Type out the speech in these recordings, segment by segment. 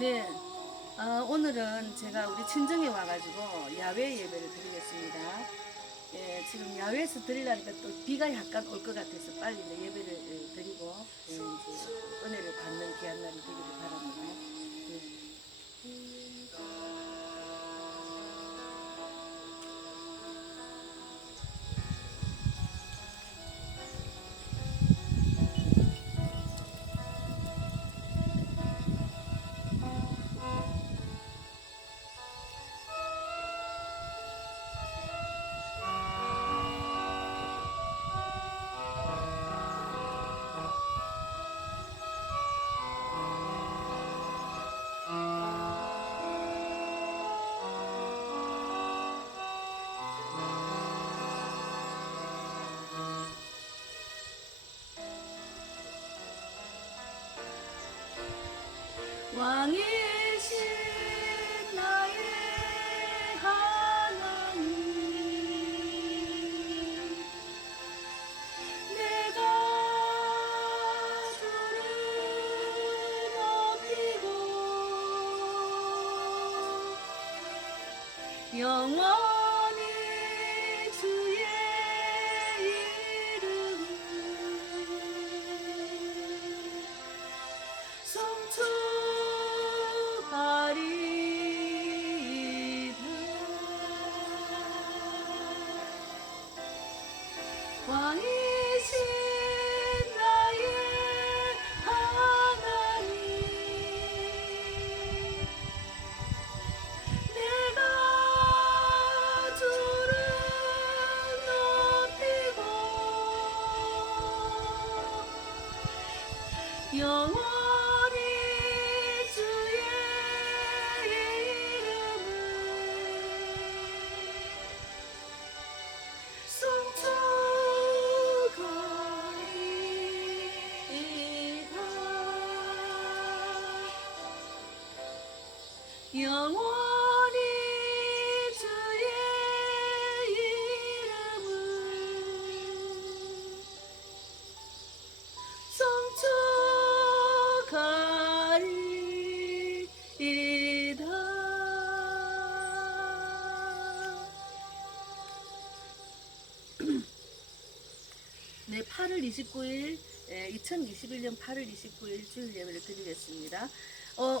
네, 오늘은 제가 우리 친정에 와가지고 야외 예배를 드리겠습니다. 예, 지금 야외에서 드리려니까 또 비가 약간 올 것 같아서 빨리 이제 예배를 드리고 이제 은혜를 받는 귀한 날이 되기를 바랍니다. 예. 왕이신 나의 하나님, 내가 주를 높이고 영원히 주의 이름을 송축하리이다. 왕이신 나의 하나님, 내가 주를 높이고 영원히 주의 이름을 송축하리이다. 영원히 주의 이름을 송축하리이다. 네, 8월 29일, 2021년 8월 29일 주일 예배를 드리겠습니다.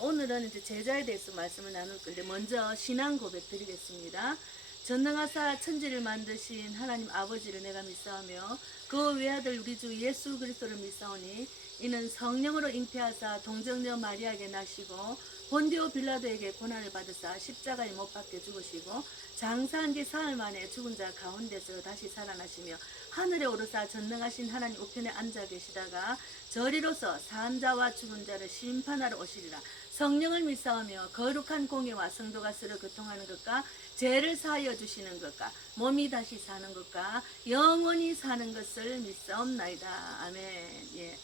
오늘은 이제 제자에 대해서 말씀을 나눌 건데, 먼저 신앙 고백 드리겠습니다. 전능하사 천지를 만드신 하나님 아버지를 내가 믿사오며 그 외아들 우리 주 예수 그리스도를 믿사오니 이는 성령으로 잉태하사 동정녀 마리아에게 나시고 본디오 빌라도에게 고난을 받으사 십자가에 못 박혀 죽으시고 장사한 지 사흘 만에 죽은 자 가운데서 다시 살아나시며 하늘에 오르사 전능하신 하나님 우편에 앉아 계시다가 저리로서 산 자와 죽은 자를 심판하러 오시리라. 성령을 믿사오며 거룩한 공예와 성도가 서로 교통하는 것과 죄를 사하여 주시는 것과 몸이 다시 사는 것과 영원히 사는 것을 믿사옵나이다. 아멘. 예.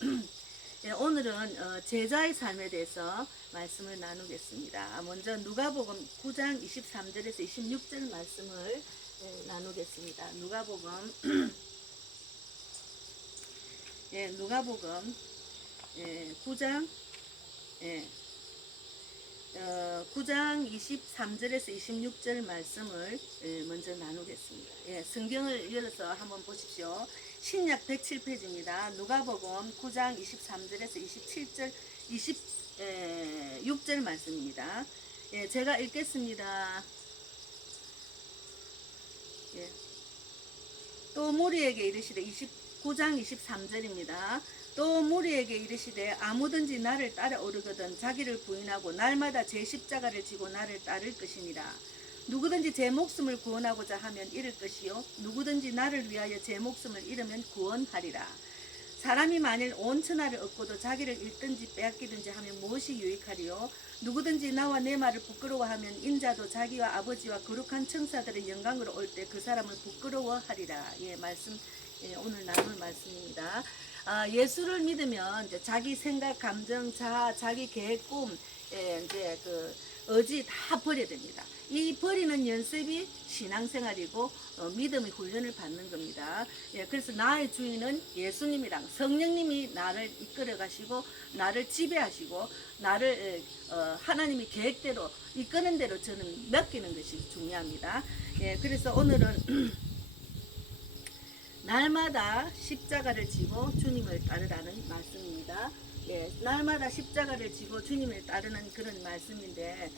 예, 오늘은 제자의 삶에 대해서 말씀을 나누겠습니다. 먼저 누가복음 9장 23절에서 26절 말씀을 나누겠습니다. 누가복음 예, 누가복음 9장 9장 23절에서 26절 말씀을 먼저 나누겠습니다. 예, 성경을 열어서 한번 보십시오. 신약 107페이지입니다. 누가복음 9장 23절에서 27절, 26절 말씀입니다. 예, 제가 읽겠습니다. 예. 또 무리에게 이르시되 29장 23절입니다. 또 무리에게 이르시되 아무든지 나를 따라오르거든 자기를 부인하고 날마다 제 십자가를 지고 나를 따를 것이니라. 누구든지 제 목숨을 구원하고자 하면 잃을 것이요 누구든지 나를 위하여 제 목숨을 잃으면 구원하리라. 사람이 만일 온 천하를 얻고도 자기를 잃든지 빼앗기든지 하면 무엇이 유익하리요? 누구든지 나와 내 말을 부끄러워하면 인자도 자기와 아버지와 거룩한 천사들의 영광으로 올 때 그 사람을 부끄러워하리라. 예, 말씀 오늘 나눌 말씀입니다. 예수를 믿으면 이제 자기 생각, 감정, 자아, 자기 계획, 꿈, 이제 그 의지 다 버려야 됩니다. 이 버리는 연습이 신앙생활이고 믿음의 훈련을 받는 겁니다. 그래서 나의 주인은 예수님이랑 성령님이 나를 이끌어 가시고 나를 지배하시고 나를 하나님의 계획대로 이끄는 대로 저는 맡기는 것이 중요합니다. 그래서 오늘은 날마다 십자가를 지고 주님을 따르라는 말씀입니다. 날마다 십자가를 지고 주님을 따르는 그런 말씀인데,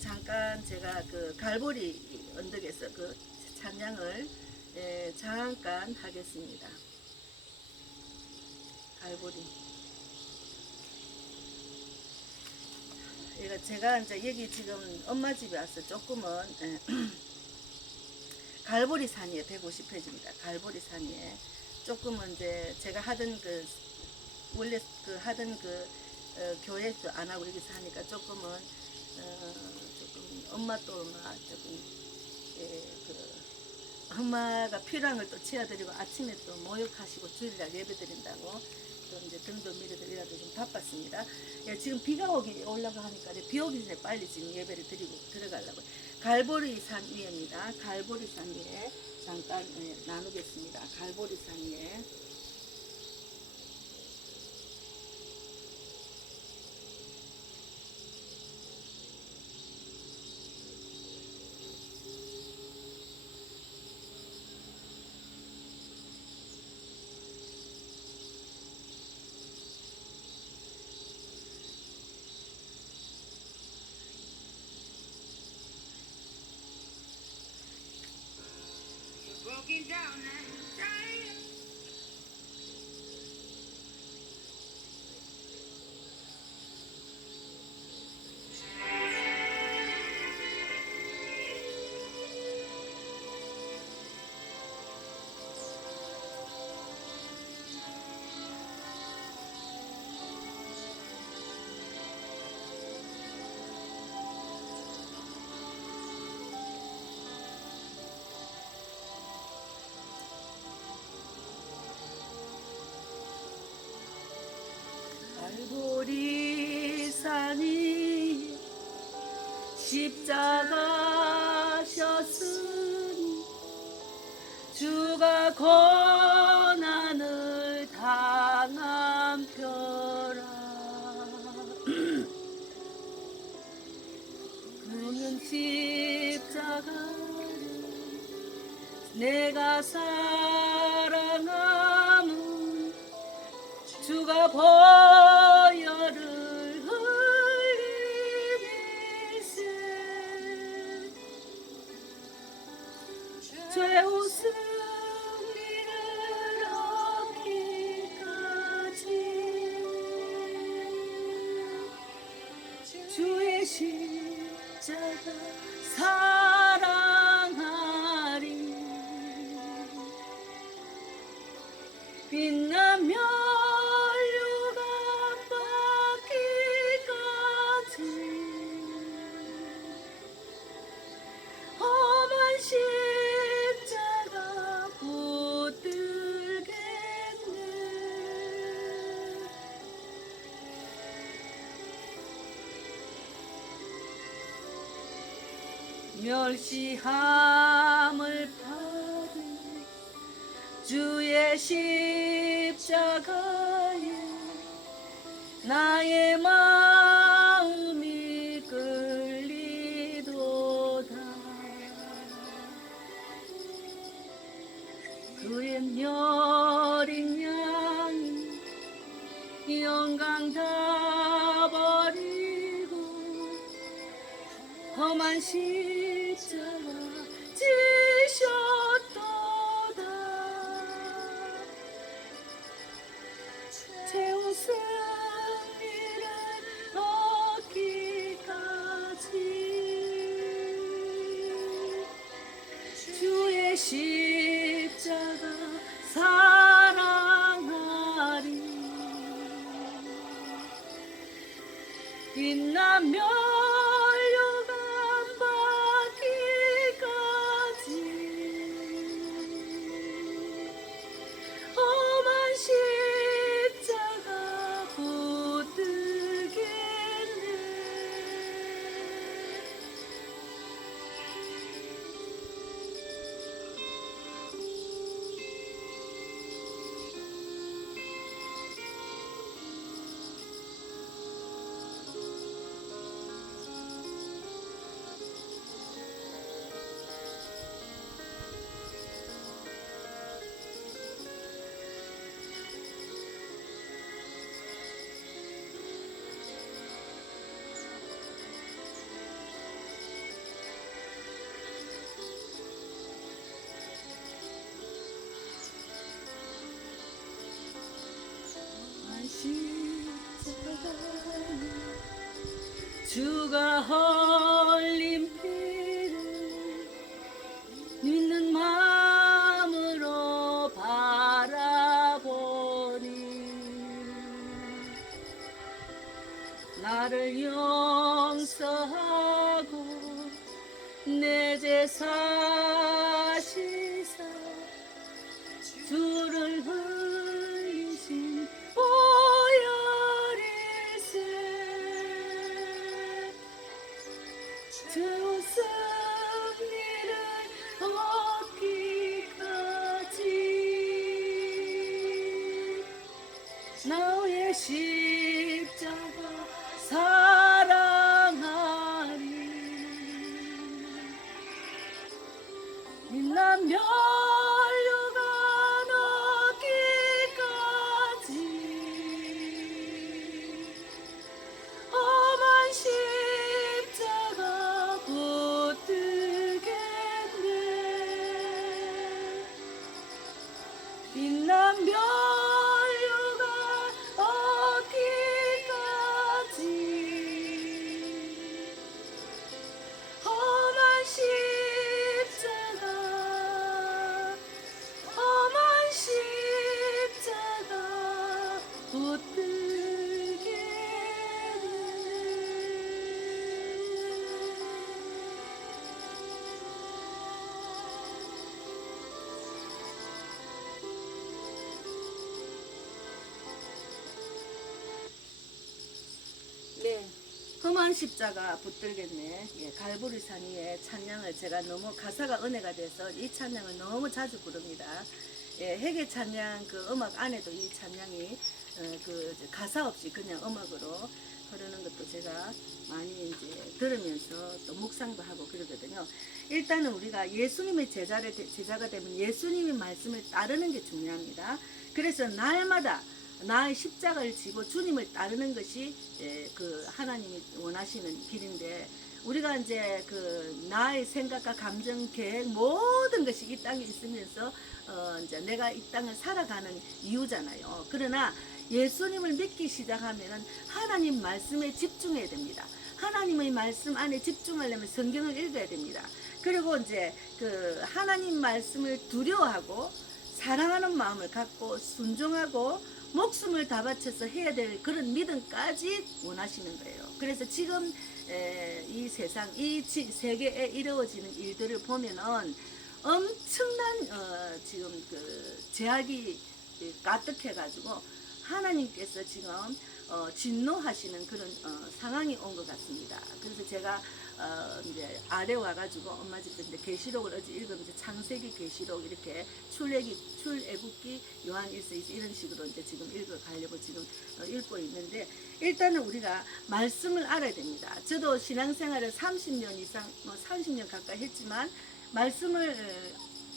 잠깐 제가 그 갈보리 언덕에서 그 찬양을 잠깐 하겠습니다. 갈보리. 제가 이제 여기 지금 엄마 집에 와서 조금은 갈보리 산이에 150회지입니다. 갈보리 산이에 조금은 이제 제가 하던 그 원래 그 하던 그 교회도 안 하고 여기서 하니까 조금은 조금 엄마 또 막 조금 그 엄마가 필요한 걸 또 채워드리고 아침에 또 모욕하시고 주일날 예배드린다고 또 이제 등도 밀어드리라도 좀 바빴습니다. 지금 비가 오려고 하니까 비 오기 전에 빨리 지금 예배를 드리고 들어가려고. 갈보리 산 위에입니다. 갈보리 산 위에 잠깐 나누겠습니다. 갈보리 산 위에. Broken down and dying. 갈보리 산이 십자가셨으니 주가 고난을 당한 표라. 그는 십자가를 내가 사랑함은 주가 보혈을 흘리미세 죄우 승리를 얻기까지 주의 십자가 사랑하리. 빛나며 십자가 붙들겠네. 멸시함을 받은 주의 십자가에 나의 마음이 끌리도다. 그의 여린 양이 영광 다 버리고 험한 십자가 지셨도다. 최후 승리를 얻기까지 주의 십자가 사랑하리. 빛나며 멸류관 받기까지 험한 주가 흘린 피를 믿는 마음으로 바라보니 나를 용서하고 내 죄 사시사 주를 흘리신 보혈일세 주 승리를 얻기까지 나의 십자가 사랑하리 빛난 멸류관 얻기까지 험한 십자가 붙들겠네 빛난 멸류관 얻기까지 험한 십자가 험한 십자가 붙들겠네 네, 험한 십자가 붙들겠네. 예, 갈보리산 위에 찬양을 제가 너무 가사가 은혜가 돼서 이 찬양을 너무 자주 부릅니다. 예, 회개 찬양 그 음악 안에도 이 찬양이 그 가사 없이 그냥 음악으로 흐르는 것도 제가 많이 이제 들으면서 또 묵상도 하고 그러거든요. 일단은 우리가 예수님의 제자가 되면 예수님의 말씀을 따르는 게 중요합니다. 그래서 날마다 나의 십자가를 지고 주님을 따르는 것이 그 하나님이 원하시는 길인데 우리가 이제 그 나의 생각과 감정, 계획 모든 것이 이 땅에 있으면서 이제 내가 이 땅을 살아가는 이유잖아요. 그러나 예수님을 믿기 시작하면은 하나님 말씀에 집중해야 됩니다. 하나님의 말씀 안에 집중하려면 성경을 읽어야 됩니다. 그리고 이제 그 하나님 말씀을 두려워하고 사랑하는 마음을 갖고 순종하고 목숨을 다 바쳐서 해야 될 그런 믿음까지 원하시는 거예요. 그래서 지금 이 세상, 이 세계에 이루어지는 일들을 보면은 엄청난 지금 그 제약이 가득해가지고 하나님께서 지금 진노하시는 그런 상황이 온 것 같습니다. 그래서 제가 이제 아래 와가지고 엄마 집에 이제 계시록을 어제 읽으면서 창세기, 계시록 이렇게 출애굽기, 요한일서 이런 식으로 이제 지금 읽어가려고 지금 읽고 있는데 일단은 우리가 말씀을 알아야 됩니다. 저도 신앙생활을 30년 이상, 30년 가까이 했지만 말씀을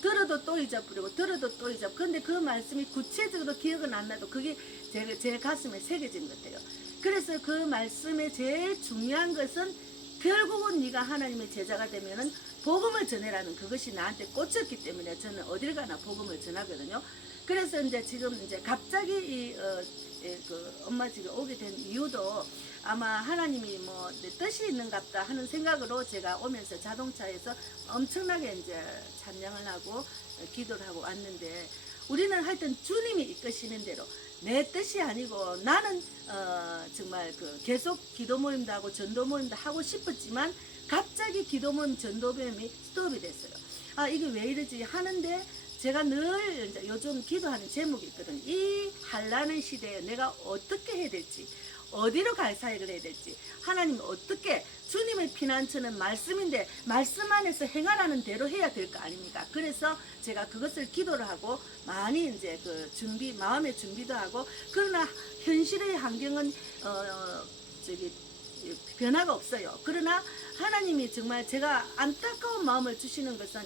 들어도 또 잊어버리고 들어도 또 잊어버리고 근데 그 말씀이 구체적으로 기억은 안 나도 그게 제 가슴에 새겨진 것 같아요. 그래서 그 말씀의 제일 중요한 것은 결국은 네가 하나님의 제자가 되면은 복음을 전해라는 그것이 나한테 꽂혔기 때문에 저는 어딜 가나 복음을 전하거든요. 그래서 이제 지금 이제 갑자기 그 엄마 집에 오게 된 이유도 아마 하나님이 뭐 내 뜻이 있는갑다 하는 생각으로 제가 오면서 자동차에서 엄청나게 이제 찬양을 하고 기도를 하고 왔는데 우리는 하여튼 주님이 이끄시는 대로 내 뜻이 아니고 나는 정말 그 계속 기도 모임도 하고 전도 모임도 하고 싶었지만 갑자기 기도 모임 전도 모임이 스톱이 됐어요. 아 이게 왜 이러지 하는데 제가 늘 이제 요즘 기도하는 제목이 있거든요. 이 한란의 시대에 내가 어떻게 해야 될지 어디로 갈 사역을 해야 될지 하나님 어떻게 주님의 피난처는 말씀인데 말씀 안에서 행하라는 대로 해야 될 거 아닙니까? 그래서 제가 그것을 기도를 하고 많이 이제 그 마음의 준비도 하고 그러나 현실의 환경은 변화가 없어요. 그러나 하나님이 정말 제가 안타까운 마음을 주시는 것은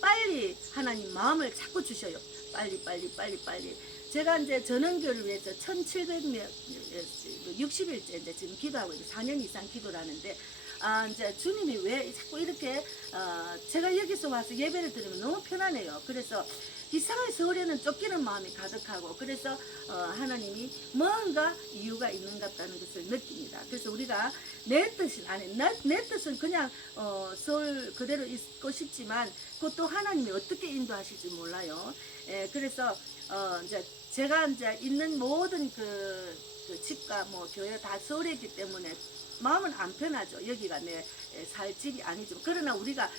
빨리 하나님 마음을 자꾸 주셔요. 빨리. 제가 이제 전원교를 위해서 1760일째 이제 지금 기도하고 있어요. 4년 이상 기도를 하는데 아 이제 주님이 왜 자꾸 이렇게 제가 여기서 와서 예배를 드리면 너무 편하네요. 그래서 이상하게 서울에는 쫓기는 마음이 가득하고 그래서 하나님이 뭔가 이유가 있는 것 같다는 것을 느낍니다. 그래서 우리가 내 뜻은 아니 내 뜻은 그냥 서울 그대로 있고 싶지만 그것도 하나님이 어떻게 인도하실지 몰라요. 그래서 이제 제가 이제 있는 모든 그 집과 뭐 교회 다 서울에 있기 때문에 마음은 안 편하죠. 여기가 내 살 집이 아니죠. 그러나 우리가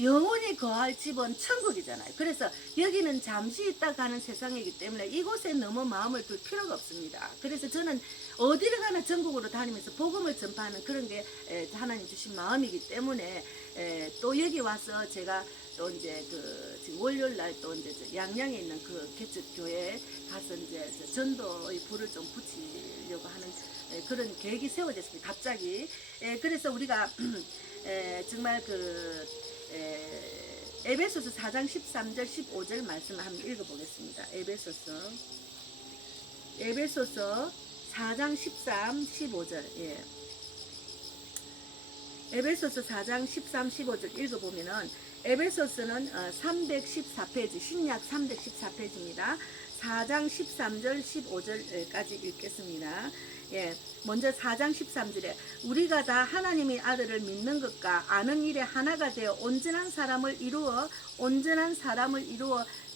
영원히 거할 집은 천국이잖아요. 그래서 여기는 잠시 있다 가는 세상이기 때문에 이곳에 너무 마음을 둘 필요가 없습니다. 그래서 저는 어디를 가나 전국으로 다니면서 복음을 전파하는 그런 게 하나님 주신 마음이기 때문에 또 여기 와서 제가 또 이제 그 지금 월요일 날 또 이제 양양에 있는 그 개척 교회에 가서 이제 전도의 불을 좀 붙이려고 하는 그런 계획이 세워졌습니다. 갑자기. 그래서 우리가 정말 그 에베소서 4장 13절 15절 말씀을 한번 읽어보겠습니다. 에베소서 4장 13, 15절. 예. 에베소서 4장 13, 15절 읽어보면은 에베소서는 314페이지, 신약 314페이지입니다. 4장 13절, 15절까지 읽겠습니다. 예, 먼저 4장 13절에 우리가 다 하나님의 아들을 믿는 것과 아는 일에 하나가 되어 온전한 사람을 이루어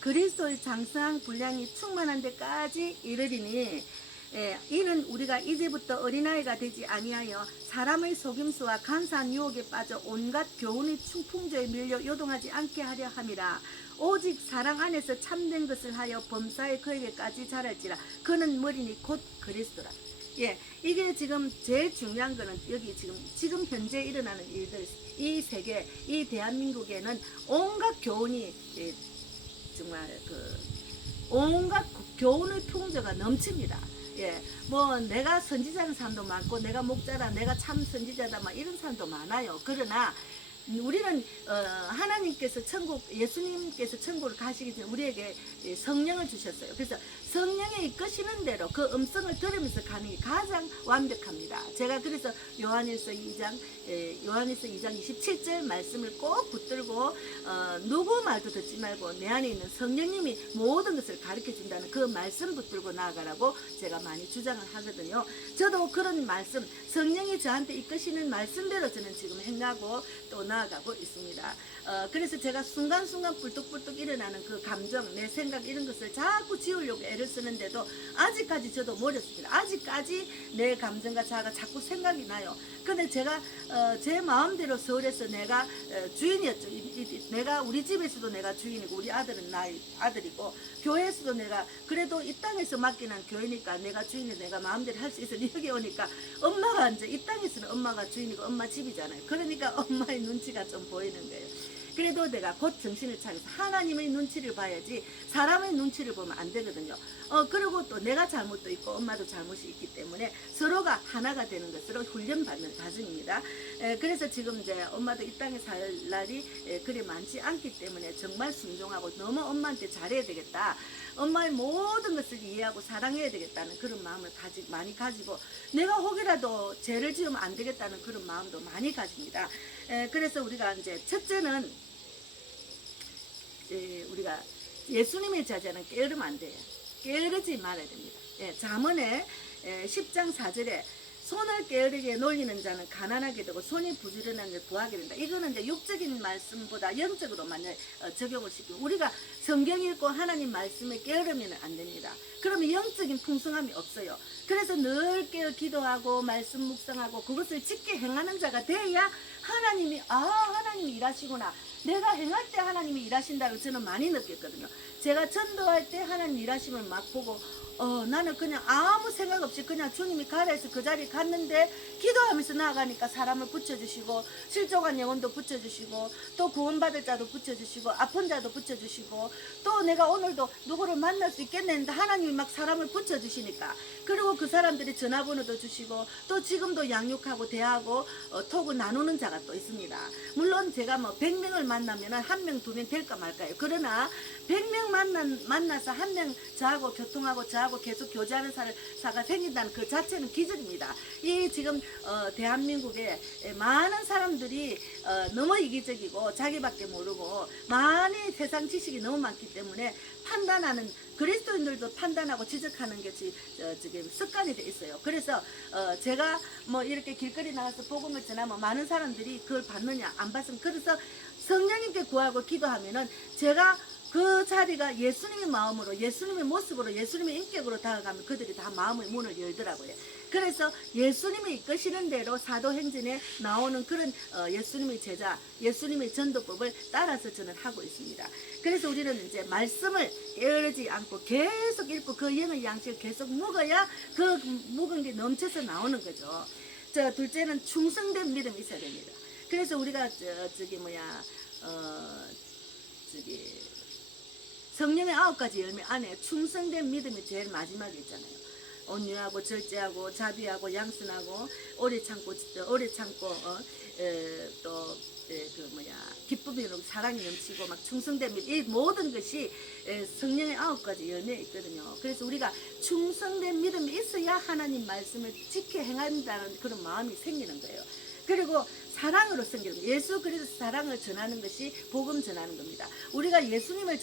그리스도의 장성한 분량이 충만한 데까지 이르리니 이는 우리가 이제부터 어린아이가 되지 아니하여 사람의 속임수와 간사한 유혹에 빠져 온갖 교훈의 풍조에 밀려 요동하지 않게 하려 함이라. 오직 사랑 안에서 참된 것을 하여 범사에 그에게까지 자랄지라. 그는 머리니 곧 그리스도라. 예, 이게 지금 제일 중요한 거는 여기 지금 현재 일어나는 일들, 이 세계, 이 대한민국에는 온갖 교훈이 정말 온갖 교훈의 풍조가 넘칩니다. 예, 뭐 내가 선지자는 사람도 많고 내가 목자라 내가 참 선지자다 막 이런 사람도 많아요. 그러나 우리는 하나님께서 예수님께서 천국을 가시기 전에 우리에게 성령을 주셨어요. 그래서 성령이 이끄시는 대로 그 음성을 들으면서 가는 게 가장 완벽합니다. 제가 그래서 요한일서 2장 27절 말씀을 꼭 붙들고 누구 말도 듣지 말고 내 안에 있는 성령님이 모든 것을 가르쳐 준다는 그 말씀 붙들고 나아가라고 제가 많이 주장을 하거든요. 저도 그런 말씀, 성령이 저한테 이끄시는 말씀대로 저는 지금 행하고 또 나아가고 있습니다. 그래서 제가 순간순간 뿔뚝뿔뚝 일어나는 그 감정, 내 생각 이런 것을 자꾸 지우려고 애를 쓰는데도 아직까지 저도 모르겠습니다. 아직까지 내 감정과 자아가 자꾸 생각이 나요. 근데 제가 제 마음대로 서울에서 내가 주인이었죠. 내가 우리 집에서도 내가 주인이고 우리 아들은 나의 아들이고 교회에서도 내가 그래도 이 땅에서 맡기는 교회니까 내가 주인이 내가 마음대로 할 수 있어. 여기 오니까 엄마가 이제 이 땅에서는 엄마가 주인이고 엄마 집이잖아요. 그러니까 엄마의 눈치가 좀 보이는 거예요. 그래도 내가 곧 정신을 차려서 하나님의 눈치를 봐야지 사람의 눈치를 보면 안 되거든요. 그리고 또 내가 잘못도 있고 엄마도 잘못이 있기 때문에 서로가 하나가 되는 것으로 훈련받는 과정입니다. 그래서 지금 이제 엄마도 이 땅에 살 날이 그리 많지 않기 때문에 정말 순종하고 너무 엄마한테 잘해야 되겠다. 엄마의 모든 것을 이해하고 사랑해야 되겠다는 그런 마음을 많이 가지고 내가 혹이라도 죄를 지으면 안 되겠다는 그런 마음도 많이 가집니다. 그래서 우리가 이제 첫째는 우리가 예수님의 제자는 게으르면 안 돼요. 게으르지 말아야 됩니다. 잠언에 10장 4절에 손을 게으르게 놀리는 자는 가난하게 되고 손이 부지런한 자는 부하게 된다. 이거는 이제 육적인 말씀보다 영적으로만 적용을 시키고 우리가 성경 읽고 하나님 말씀에 게으르면 안 됩니다. 그러면 영적인 풍성함이 없어요. 그래서 늘 깨어 기도하고 말씀 묵상하고 그것을 짓게 행하는 자가 돼야 하나님이 하나님이 일하시구나. 내가 행할 때 하나님이 일하신다고 저는 많이 느꼈거든요. 제가 전도할 때 하나님 일하심을 막 보고 나는 그냥 아무 생각 없이 그냥 주님이 가라 해서 그 자리에 갔는데 기도하면서 나아가니까 사람을 붙여주시고 실족한 영혼도 붙여주시고 또 구원받을 자도 붙여주시고 아픈 자도 붙여주시고 또 내가 오늘도 누구를 만날 수 있겠는데 하나님이 막 사람을 붙여주시니까 그리고 그 사람들이 전화번호도 주시고 또 지금도 양육하고 대하고 톡을 나누는 자가 또 있습니다. 물론 제가 뭐 100명을 만나면 한 명, 두 명 될까 말까요. 그러나 100명 만나서 한 명 저하고 교통하고 저하고 나하고 계속 교제하는 사가 생긴다는 그 자체는 기적입니다. 이 지금 대한민국에 많은 사람들이 너무 이기적이고 자기밖에 모르고 많이 세상 지식이 너무 많기 때문에 판단하는, 그리스도인들도 판단하고 지적하는 게 지금 습관이 돼 있어요. 그래서 제가 뭐 이렇게 길거리 나가서 복음을 전하면 많은 사람들이 그걸 받느냐 안 받으면, 그래서 성령님께 구하고 기도하면은 제가 그 자리가 예수님의 마음으로, 예수님의 모습으로, 예수님의 인격으로 다가가면 그들이 다 마음의 문을 열더라고요. 그래서 예수님이 이끄시는 대로 사도행전에 나오는 그런 예수님의 제자, 예수님의 전도법을 따라서 저는 하고 있습니다. 그래서 우리는 이제 말씀을 게으르지 않고 계속 읽고 그 영의 양식을 계속 먹어야 그 묵은 게 넘쳐서 나오는 거죠. 둘째는 충성된 믿음이 있어야 됩니다. 그래서 우리가 성령의 9가지 열매 안에 충성된 믿음이 제일 마지막에 있잖아요. 온유하고 절제하고 자비하고 양선하고 오래 참고 기쁨이 사랑이 넘치고 막 충성된 믿음, 이 모든 것이 성령의 9가지 열매에 있거든요. 그래서 우리가 충성된 믿음이 있어야 하나님 말씀을 지켜 행한다는 그런 마음이 생기는 거예요. 그리고 사랑으로 생기는 거예요. 예수 그리스도 사랑을 전하는 것이 복음 전하는 겁니다. 우리가 예수님을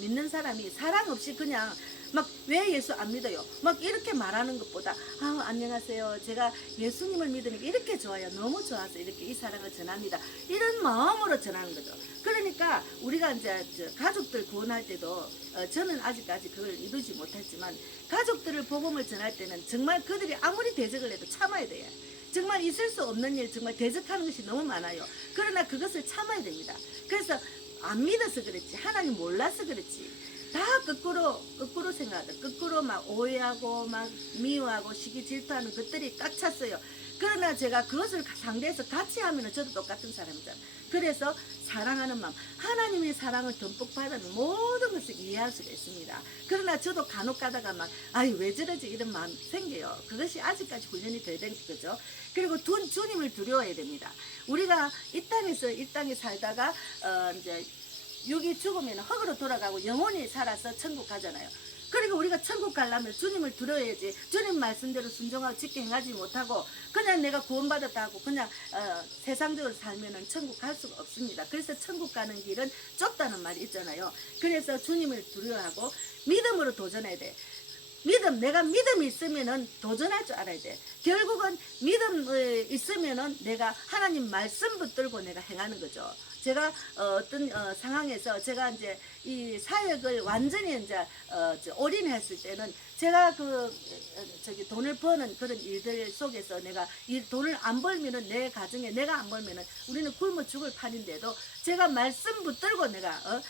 믿는 사람이 사랑 없이 그냥 막 왜 예수 안 믿어요? 막 이렇게 말하는 것보다 안녕하세요. 제가 예수님을 믿으니까 이렇게 좋아요. 너무 좋아서 이렇게 이 사랑을 전합니다. 이런 마음으로 전하는 거죠. 그러니까 우리가 이제 가족들 구원할 때도 저는 아직까지 그걸 이루지 못했지만 가족들을 복음을 전할 때는 정말 그들이 아무리 대적을 해도 참아야 돼요. 정말 있을 수 없는 일, 정말 대적하는 것이 너무 많아요. 그러나 그것을 참아야 됩니다. 그래서 안 믿어서 그렇지, 하나님 몰라서 그렇지, 다 거꾸로 생각하다. 거꾸로 막 오해하고 막 미워하고 시기 질투하는 것들이 꽉 찼어요. 그러나 제가 그것을 상대해서 같이 하면 저도 똑같은 사람이잖아요. 그래서 사랑하는 마음, 하나님의 사랑을 듬뿍 받으면 모든 것을 이해할 수가 있습니다. 그러나 저도 간혹 가다가 막 왜 저러지 이런 마음 생겨요. 그것이 아직까지 훈련이 덜 된 거죠. 그리고 주님을 두려워해야 됩니다. 우리가 이 땅에 살다가 이제 육이 죽으면 흙으로 돌아가고 영혼이 살아서 천국 가잖아요. 그리고 우리가 천국 가려면 주님을 두려워야지, 주님 말씀대로 순종하고 지켜 행하지 못하고 그냥 내가 구원받았다 하고 그냥 세상적으로 살면은 천국 갈 수가 없습니다. 그래서 천국 가는 길은 좁다는 말이 있잖아요. 그래서 주님을 두려워하고 믿음으로 도전해야 돼. 내가 믿음이 있으면은 도전할 줄 알아야 돼. 결국은 믿음이 있으면은 내가 하나님 말씀 붙들고 내가 행하는 거죠. 제가 어떤 상황에서 제가 이제 이 사역을 완전히 이제 올인했을 때는 제가 돈을 버는 그런 일들 속에서 내가 이 돈을 안 벌면은 내 가정에 내가 안 벌면은 우리는 굶어 죽을 판인데도 제가 말씀 붙들고 내가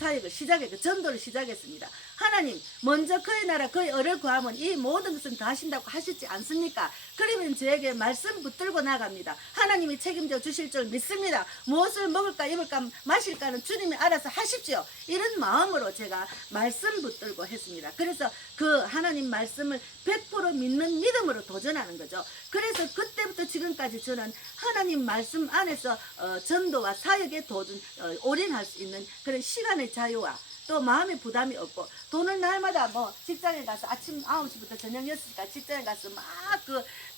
사역을 전도를 시작했습니다. 하나님 먼저 그의 나라 그의 의를 구하면 이 모든 것은 다 하신다고 하시지 않습니까? 그러면 저에게 말씀 붙들고 나갑니다. 하나님이 책임져 주실 줄 믿습니다. 무엇을 먹을까 입을까 마실까는 주님이 알아서 하십시오. 이런 마음으로 제가 말씀 붙들고 했습니다. 그래서 그 하나님 말씀을 100% 믿는 믿음으로 도전하는 거죠. 그래서 그때부터 지금까지 저는 하나님 말씀 안에서 전도와 사역에 올인할 수 있는 그런 시간의 자유와 또 마음의 부담이 없고, 돈을 날마다 뭐 직장에 가서 아침 9시부터 저녁 6시까지 직장에 가서 막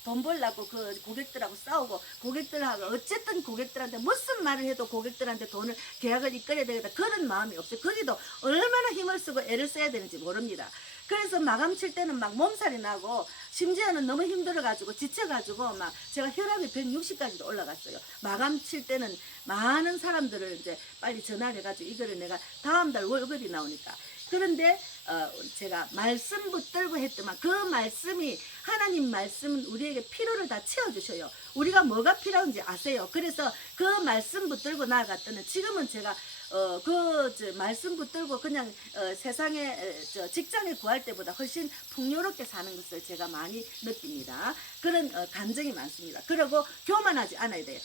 돈 벌려고 그 고객들하고 싸우고, 고객들하고 어쨌든 고객들한테 무슨 말을 해도 고객들한테 돈을 계약을 이끌어야 되겠다 그런 마음이 없어요. 거기도 얼마나 힘을 쓰고 애를 써야 되는지 모릅니다. 그래서 마감 칠 때는 막 몸살이 나고 심지어는 너무 힘들어가지고 지쳐가지고 막 제가 혈압이 160까지도 올라갔어요. 마감 칠 때는 많은 사람들을 이제 빨리 전화를 해가지고 이거를 내가 다음 달 월급이 나오니까. 그런데 제가 말씀 붙들고 했더만 그 말씀이, 하나님 말씀은 우리에게 필요를 다 채워주셔요. 우리가 뭐가 필요한지 아세요. 그래서 그 말씀 붙들고 나아갔더니 지금은 제가 말씀 붙들고 그냥 세상에 직장에 구할 때보다 훨씬 풍요롭게 사는 것을 제가 많이 느낍니다. 그런 감정이 많습니다. 그리고 교만하지 않아야 돼요.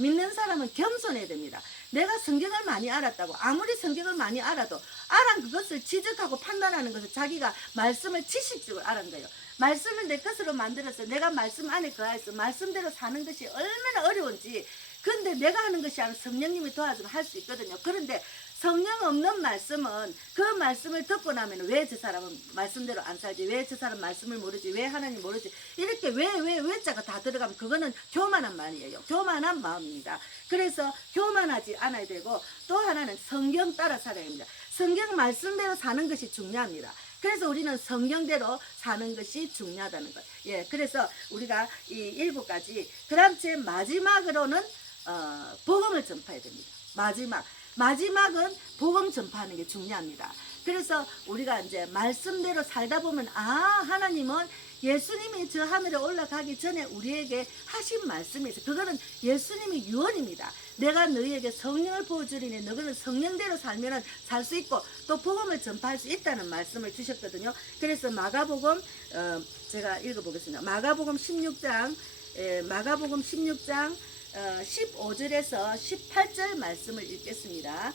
믿는 사람은 겸손해야 됩니다. 내가 성경을 많이 알았다고 아무리 성경을 많이 알아도 알은 그것을 지적하고 판단하는 것을 자기가 말씀을 지식적으로 알은 거예요. 말씀을 내 것으로 만들어서 내가 말씀 안에 거해서 말씀대로 사는 것이 얼마나 어려운지, 근데 내가 하는 것이 아니라 성령님이 도와주면 할 수 있거든요. 그런데 성령 없는 말씀은 그 말씀을 듣고 나면 왜 저 사람은 말씀대로 안 살지, 왜 저 사람 말씀을 모르지, 왜 하나님 모르지, 이렇게 왜자가 다 들어가면 그거는 교만한 말이에요. 교만한 마음입니다. 그래서 교만하지 않아야 되고, 또 하나는 성경 따라 살아야 합니다. 성경 말씀대로 사는 것이 중요합니다. 그래서 우리는 성경대로 사는 것이 중요하다는 것. 예, 그래서 우리가 이 7가지, 그 다음 제 마지막으로는 복음을 전파해야 됩니다. 마지막은 복음 전파하는 게 중요합니다. 그래서 우리가 이제 말씀대로 살다 보면, 하나님은 예수님이 저 하늘에 올라가기 전에 우리에게 하신 말씀이 있어요. 그거는 예수님의 유언입니다. 내가 너희에게 성령을 부어주리니 너희는 성령대로 살면 살 수 있고 또 복음을 전파할 수 있다는 말씀을 주셨거든요. 그래서 마가복음 제가 읽어보겠습니다. 마가복음 16장 15절에서 18절 말씀을 읽겠습니다.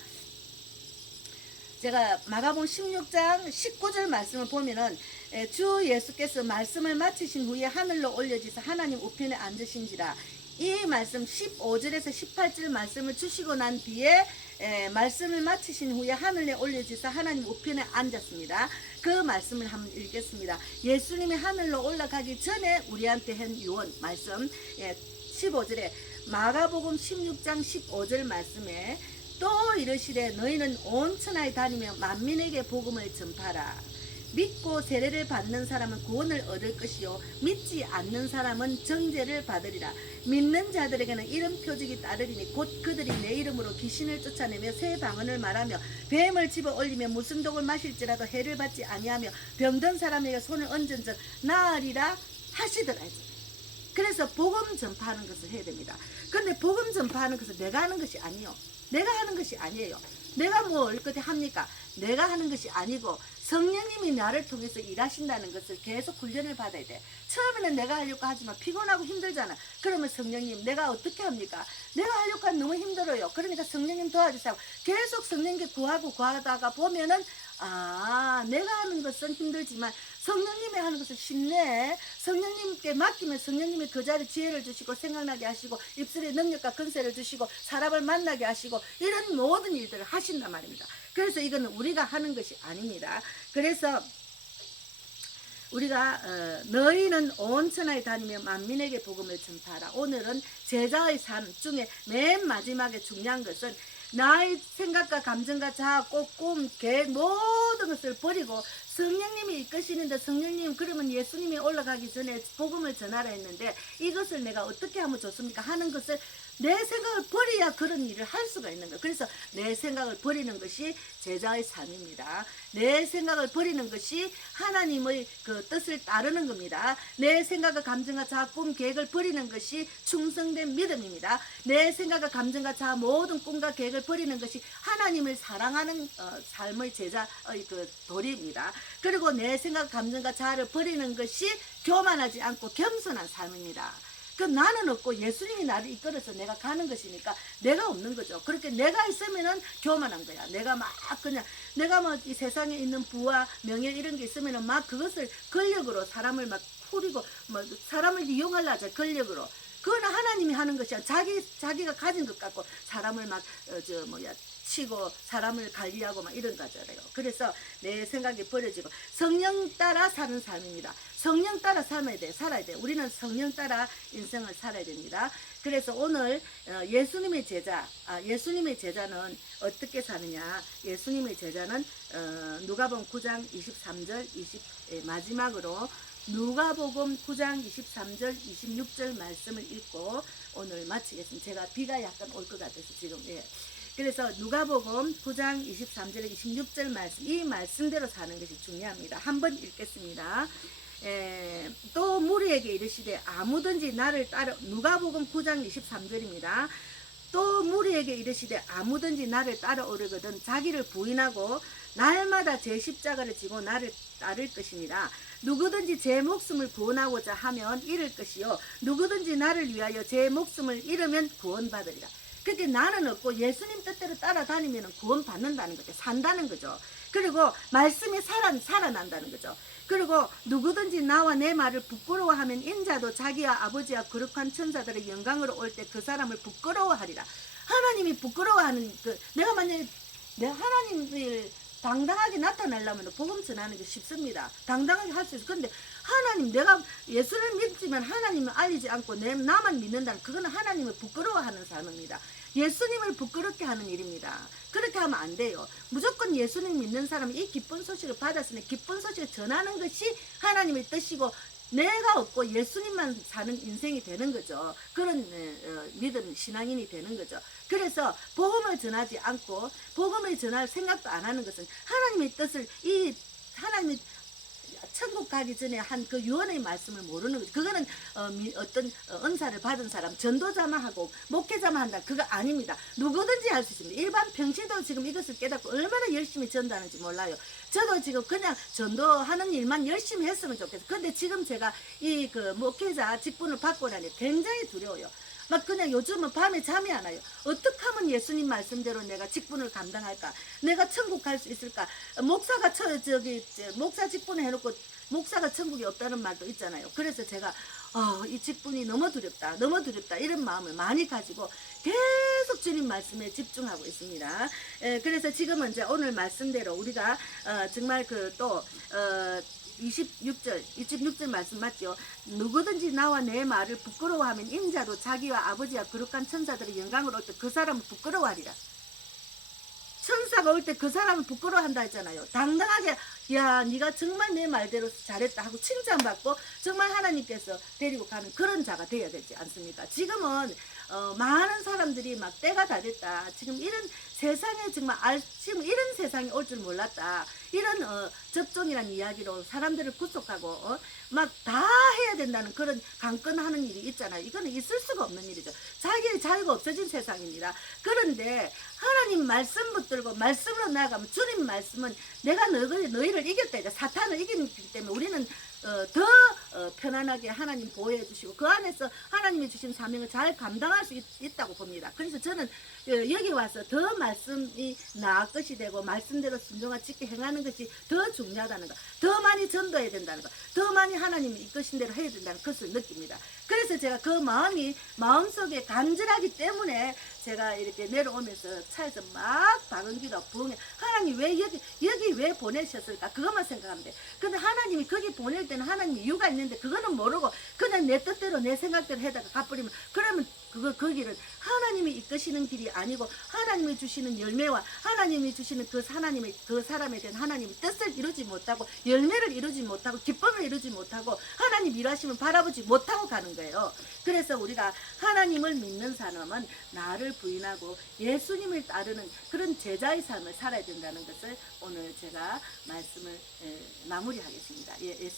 제가 마가복음 16장 19절 말씀을 보면은, 주 예수께서 말씀을 마치신 후에 하늘로 올려지사 하나님 우편에 앉으신지라. 이 말씀 15절에서 18절 말씀을 주시고 난 뒤에 말씀을 마치신 후에 하늘에 올려지사 하나님 우편에 앉았습니다. 그 말씀을 한번 읽겠습니다. 예수님이 하늘로 올라가기 전에 우리한테 한 유언 말씀, 15절에 마가복음 16장 15절 말씀에 또 이르시되 너희는 온 천하에 다니며 만민에게 복음을 전파라. 믿고 세례를 받는 사람은 구원을 얻을 것이요 믿지 않는 사람은 정죄를 받으리라. 믿는 자들에게는 이름 표적이 따르리니 곧 그들이 내 이름으로 귀신을 쫓아내며 새 방언을 말하며 뱀을 집어 올리며 무슨 독을 마실지라도 해를 받지 아니하며 병든 사람에게 손을 얹은 적 나으리라 하시더라. 그래서 복음 전파하는 것을 해야 됩니다. 그런데 복음 전파하는 것은 내가 하는 것이 아니요. 내가 하는 것이 아니에요. 내가 뭐 어떻게 합니까? 내가 하는 것이 아니고 성령님이 나를 통해서 일하신다는 것을 계속 훈련을 받아야 돼. 처음에는 내가 하려고 하지만 피곤하고 힘들잖아. 그러면 성령님 내가 어떻게 합니까? 내가 하려고 하면 너무 힘들어요. 그러니까 성령님 도와주세요. 계속 성령님께 구하다가 보면은 내가 하는 것은 힘들지만 성령님이 하는 것은 쉽네. 성령님께 맡기면 성령님이 그 자리에 지혜를 주시고 생각나게 하시고 입술에 능력과 근세를 주시고 사람을 만나게 하시고 이런 모든 일들을 하신단 말입니다. 그래서 이거는 우리가 하는 것이 아닙니다. 그래서 우리가 너희는 온 천하에 다니며 만민에게 복음을 전파하라. 오늘은 제자의 삶 중에 맨 마지막에 중요한 것은 나의 생각과 감정과 자아, 꿈, 계획 모든 것을 버리고 성령님이 이끄시는데, 성령님 그러면 예수님이 올라가기 전에 복음을 전하라 했는데 이것을 내가 어떻게 하면 좋습니까? 하는 것을 내 생각을 버려야 그런 일을 할 수가 있는 거예요. 그래서 내 생각을 버리는 것이 제자의 삶입니다. 내 생각을 버리는 것이 하나님의 그 뜻을 따르는 겁니다. 내 생각과 감정과 자아, 꿈, 계획을 버리는 것이 충성된 믿음입니다. 내 생각과 감정과 자아, 모든 꿈과 계획을 버리는 것이 하나님을 사랑하는 삶의 제자의 그 도리입니다. 그리고 내 생각, 감정과 자아를 버리는 것이 교만하지 않고 겸손한 삶입니다. 그 나는 없고 예수님이 나를 이끌어서 내가 가는 것이니까 내가 없는 거죠. 그렇게 내가 있으면은 교만한 거야. 내가 막 그냥 내가 뭐 이 세상에 있는 부와 명예 이런 게 있으면은 막 그것을 권력으로 사람을 막 후리고 뭐 사람을 이용하려 하자. 권력으로. 그건 하나님이 하는 것이야. 자기가 가진 것 갖고 사람을 막 치고 사람을 관리하고 막 이런 거잖아요. 그래서 내 생각이 버려지고 성령 따라 사는 삶입니다. 성령 따라 살아야 돼. 우리는 성령 따라 인생을 살아야 됩니다. 그래서 오늘 예수님의 제자는 어떻게 사느냐? 예수님의 제자는 누가복음 9장 23절 마지막으로 누가복음 9장 23절 26절 말씀을 읽고 오늘 마치겠습니다. 제가 비가 약간 올 것 같아서 지금 그래서 누가복음 9장 23절 26절 말씀, 이 말씀대로 사는 것이 중요합니다. 한번 읽겠습니다. 또 무리에게 이르시되 아무든지 나를 따라, 누가복음 9장 23절입니다. 또 무리에게 이르시되 아무든지 나를 따라오려거든 자기를 부인하고 날마다 제 십자가를 지고 나를 따를 것이니라. 누구든지 제 목숨을 구원하고자 하면 잃을 것이요 누구든지 나를 위하여 제 목숨을 잃으면 구원받으리라. 그렇게 나는 없고 예수님 뜻대로 따라다니면 구원 받는다는 거죠. 산다는 거죠. 그리고 말씀이 살아난다는 거죠. 그리고 누구든지 나와 내 말을 부끄러워하면 인자도 자기와 아버지와 거룩한 천사들의 영광으로 올 때 그 사람을 부끄러워하리라. 하나님이 부끄러워하는 내가 만약에 내 하나님을 당당하게 나타내려면 복음 전하는 게 쉽습니다. 당당하게 할 수 있어. 근데 하나님, 내가 예수를 믿지만 하나님을 알리지 않고 나만 믿는다는, 그거는 하나님을 부끄러워하는 삶입니다. 예수님을 부끄럽게 하는 일입니다. 그렇게 하면 안 돼요. 무조건 예수님 믿는 사람이 이 기쁜 소식을 받았으니 기쁜 소식을 전하는 것이 하나님의 뜻이고, 내가 없고 예수님만 사는 인생이 되는 거죠. 그런 믿음 신앙인이 되는 거죠. 그래서 복음을 전하지 않고 복음을 전할 생각도 안 하는 것은 하나님의 뜻을, 이 하나님의 천국 가기 전에 한 그 유언의 말씀을 모르는 거죠. 그거는 어떤 은사를 받은 사람, 전도자만 하고 목회자만 한다, 그거 아닙니다. 누구든지 할 수 있습니다. 일반 평신도 지금 이것을 깨닫고 얼마나 열심히 전도하는지 몰라요. 저도 지금 그냥 전도하는 일만 열심히 했으면 좋겠어요. 근데 지금 제가 이 그 목회자 직분을 받고 나니 굉장히 두려워요. 막 그냥 요즘은 밤에 잠이 안 와요. 어떻게 하면 예수님 말씀대로 내가 직분을 감당할까? 내가 천국 갈 수 있을까? 목사가 목사 직분을 해놓고 목사가 천국이 없다는 말도 있잖아요. 그래서 제가 이 직분이 너무 두렵다, 너무 두렵다, 이런 마음을 많이 가지고 계속 주님 말씀에 집중하고 있습니다. 그래서 지금은 이제 오늘 말씀대로 우리가 정말 그 또 26절 말씀 맞죠? 누구든지 나와 내 말을 부끄러워하면 인자도 자기와 아버지와 거룩한 천사들의 영광을 올 때 그 사람을 부끄러워하리라. 천사가 올 때 그 사람을 부끄러워한다 했잖아요. 당당하게, 야, 네가 정말 내 말대로 잘했다 하고 칭찬받고 정말 하나님께서 데리고 가는 그런 자가 되어야 되지 않습니까? 지금은 많은 사람들이 막 때가 다 됐다, 지금 이런 세상에 정말 지금 이런 세상이 올 줄 몰랐다, 이런 접종이라는 이야기로 사람들을 구속하고 막 다 해야 된다는 그런 강권하는 일이 있잖아요. 이거는 있을 수가 없는 일이죠. 자기의 자유가 없어진 세상입니다. 그런데 하나님 말씀 붙들고 말씀으로 나아가면, 주님 말씀은 내가 너희를 이겼다, 이제 사탄을 이기기 때문에 우리는 더 편안하게 하나님 보호해 주시고 그 안에서 하나님이 주신 사명을 잘 감당할 수 있다고 봅니다. 그래서 저는 여기 와서 더 말씀이 나을 것이 되고 말씀대로 순종하 지켜 행하는 것이 더 중요하다는 거, 더 많이 전도해야 된다는 거, 더 많이 하나님이 이끄신 대로 해야 된다는 것을 느낍니다. 그래서 제가 그 마음이 마음속에 간절하기 때문에 제가 이렇게 내려오면서 차에서 막 박은기가 부흥해, 하나님 왜 여기 왜 보내셨을까, 그것만 생각하면 돼. 근데 하나님이 거기 보낼 때는 하나님 이유가 있는데 그거는 모르고 그냥 내 뜻대로 내 생각대로 해다가 가버리면, 그러면 거기는 하나님이 이끄시는 길이 아니고 하나님이 주시는 열매와 하나님이 주시는 그 사람에 대한 하나님의 뜻을 이루지 못하고 열매를 이루지 못하고 기쁨을 이루지 못하고 하나님 일하시면 바라보지 못하고 가는 거예요. 그래서 우리가 하나님을 믿는 사람은 나를 부인하고 예수님을 따르는 그런 제자의 삶을 살아야 된다는 것을 오늘 제가 말씀을 마무리하겠습니다. 예수